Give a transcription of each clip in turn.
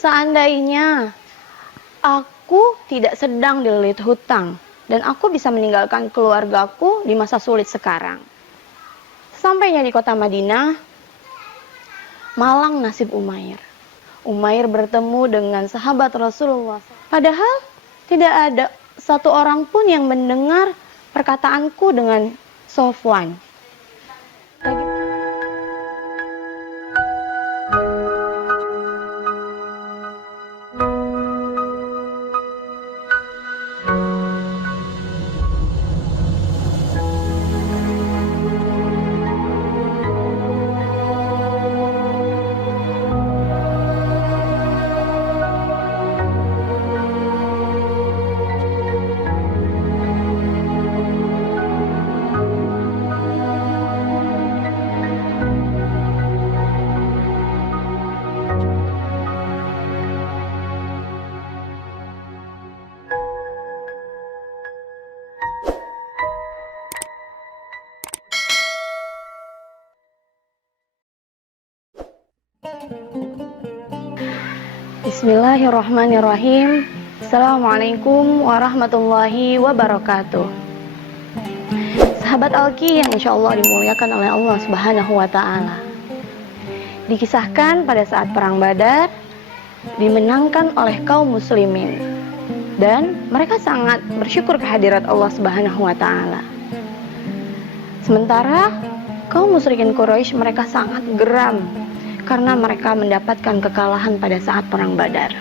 Seandainya aku tidak sedang dililit hutang dan aku bisa meninggalkan keluargaku di masa sulit sekarang. Sampainya di kota Madinah, malang nasib Umair. Umair bertemu dengan sahabat Rasulullah. Padahal tidak ada satu orang pun yang mendengar perkataanku dengan Sofwan. Bismillahirrahmanirrahim. Assalamualaikum warahmatullahi wabarakatuh. Sahabat Alki yang insya Allah dimuliakan oleh Allah Subhanahu wa Ta'ala. Dikisahkan pada saat perang Badar dimenangkan oleh kaum muslimin, dan mereka sangat bersyukur kehadirat Allah Subhanahu wa Ta'ala. Sementara kaum musyrikin Quraisy mereka sangat geram karena mereka mendapatkan kekalahan pada saat perang Badar.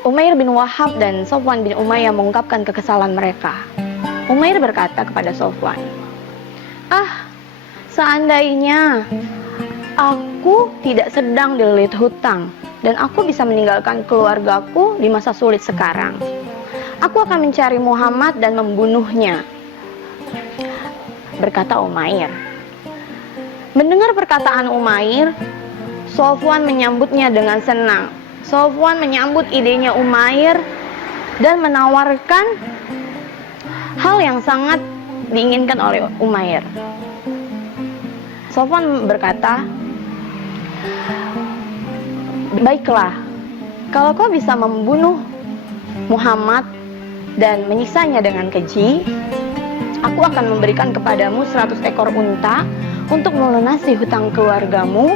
Umair bin Wahab dan Sofwan bin Umayyah mengungkapkan kekesalan mereka. Umair berkata kepada Sofwan, seandainya aku tidak sedang dililit hutang dan aku bisa meninggalkan keluargaku di masa sulit sekarang, aku akan mencari Muhammad dan membunuhnya, berkata Umair. Mendengar perkataan Umair, Sofwan menyambutnya dengan senang. Sofwan menyambut idenya Umair dan menawarkan hal yang sangat diinginkan oleh Umair. Sofwan berkata, baiklah, kalau kau bisa membunuh Muhammad dan menyiksanya dengan keji, aku akan memberikan kepadamu 100 ekor unta untuk melunasi hutang keluargamu,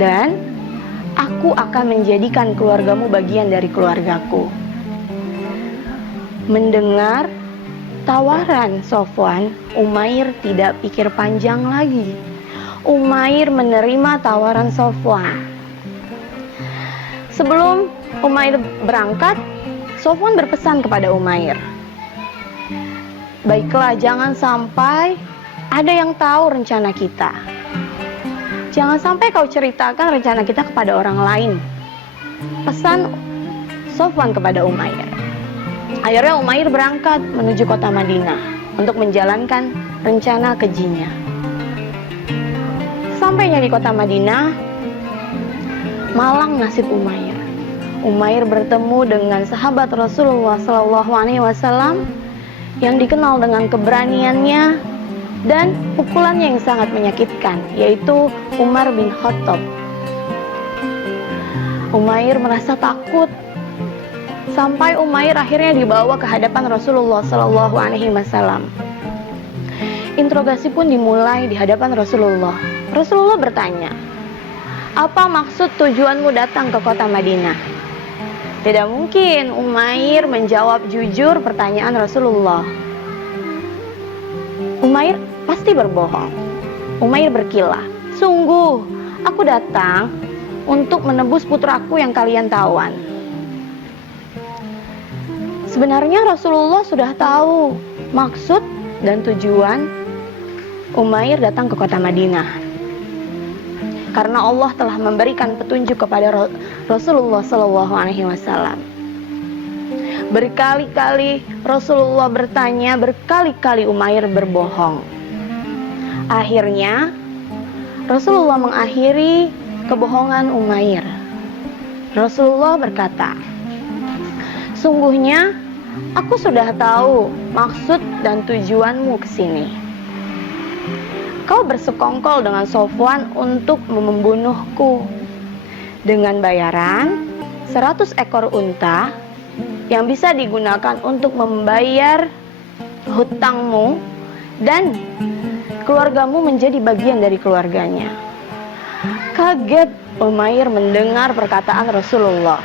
dan aku akan menjadikan keluargamu bagian dari keluargaku. Mendengar tawaran Sofwan, Umair tidak pikir panjang lagi. Umair menerima tawaran Sofwan. Sebelum Umair berangkat, Sofwan berpesan kepada Umair, baiklah, jangan sampai ada yang tahu rencana kita. Jangan sampai kau ceritakan rencana kita kepada orang lain. Pesan Sofwan kepada Umair. Akhirnya Umair berangkat menuju kota Madinah untuk menjalankan rencana kejinya. Sampainya di kota Madinah, malang nasib Umair. Umair bertemu dengan sahabat Rasulullah SAW yang dikenal dengan keberaniannya dan pukulannya yang sangat menyakitkan, yaitu Umar bin Khattab. Umair merasa takut sampai Umair akhirnya dibawa ke hadapan Rasulullah SAW. Interogasi pun dimulai di hadapan Rasulullah. Rasulullah bertanya, apa maksud tujuanmu datang ke kota Madinah? Tidak mungkin Umair menjawab jujur pertanyaan Rasulullah. Umair pasti berbohong. Umair berkilah, sungguh aku datang untuk menebus putraku yang kalian tawan. Sebenarnya Rasulullah sudah tahu maksud dan tujuan Umair datang ke kota Madinah, karena Allah telah memberikan petunjuk kepada Rasulullah SAW. Berkali-kali Rasulullah bertanya, berkali-kali Umair berbohong. Akhirnya Rasulullah mengakhiri kebohongan Umair. Rasulullah berkata, sungguhnya aku sudah tahu maksud dan tujuanmu ke sini. Kau bersekongkol dengan Sofwan untuk membunuhku. dengan bayaran 100 ekor unta yang bisa digunakan untuk membayar hutangmu dan keluargamu menjadi bagian dari keluarganya. Kaget Umair mendengar perkataan Rasulullah.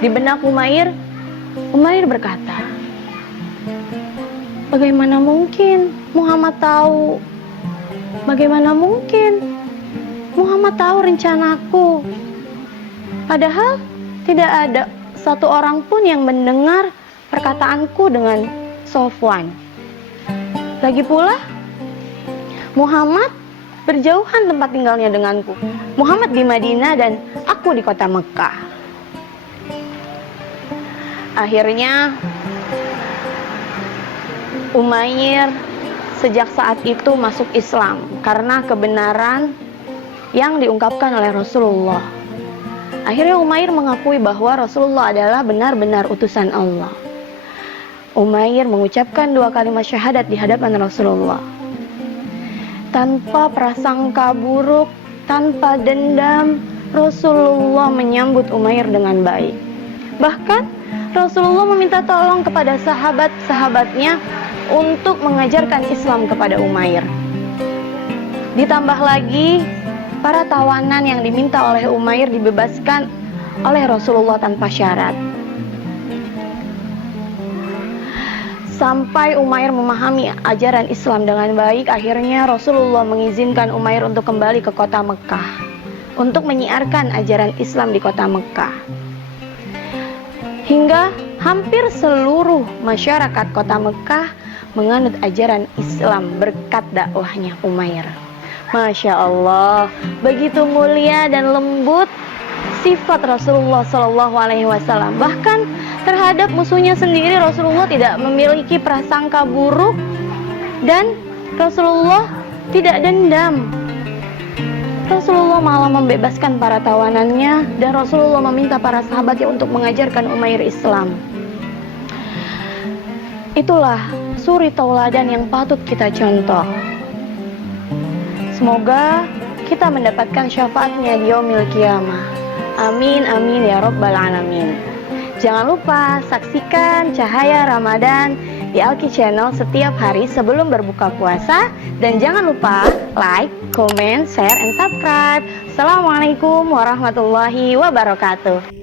Di benak Umair berkata, bagaimana mungkin Muhammad tahu? Bagaimana mungkin Muhammad tahu rencanaku? Padahal tidak ada satu orang pun yang mendengar perkataanku dengan Sofwan. Lagi pula, Muhammad berjauhan tempat tinggalnya denganku. Muhammad di Madinah dan aku di kota Mekah. Akhirnya, Umair sejak saat itu masuk Islam karena kebenaran yang diungkapkan oleh Rasulullah. Akhirnya Umair mengakui bahwa Rasulullah adalah benar-benar utusan Allah. Umair mengucapkan 2 kalimat syahadat di hadapan Rasulullah. Tanpa prasangka buruk, tanpa dendam, Rasulullah menyambut Umair dengan baik. Bahkan Rasulullah meminta tolong kepada sahabat-sahabatnya untuk mengajarkan Islam kepada Umair. Ditambah lagi, para tawanan yang diminta oleh Umair dibebaskan oleh Rasulullah tanpa syarat. Sampai Umair memahami ajaran Islam dengan baik, akhirnya Rasulullah mengizinkan Umair untuk kembali ke kota Mekah untuk menyiarkan ajaran Islam di kota Mekah. Hingga hampir seluruh masyarakat kota Mekah menganut ajaran Islam berkat dakwahnya Umair. Masya Allah, begitu mulia dan lembut sifat Rasulullah SAW. Bahkan terhadap musuhnya sendiri Rasulullah tidak memiliki prasangka buruk dan Rasulullah tidak dendam. Rasulullah malah membebaskan para tawanannya dan Rasulullah meminta para sahabatnya untuk mengajarkan Umair Islam. Itulah suri tauladan yang patut kita contoh. Semoga kita mendapatkan syafaatnya di yaumil qiyamah. Amin amin ya rabbal alamin. Jangan lupa saksikan Cahaya Ramadan di Alki Channel setiap hari sebelum berbuka puasa. Dan jangan lupa like, comment, share, and subscribe. Assalamualaikum warahmatullahi wabarakatuh.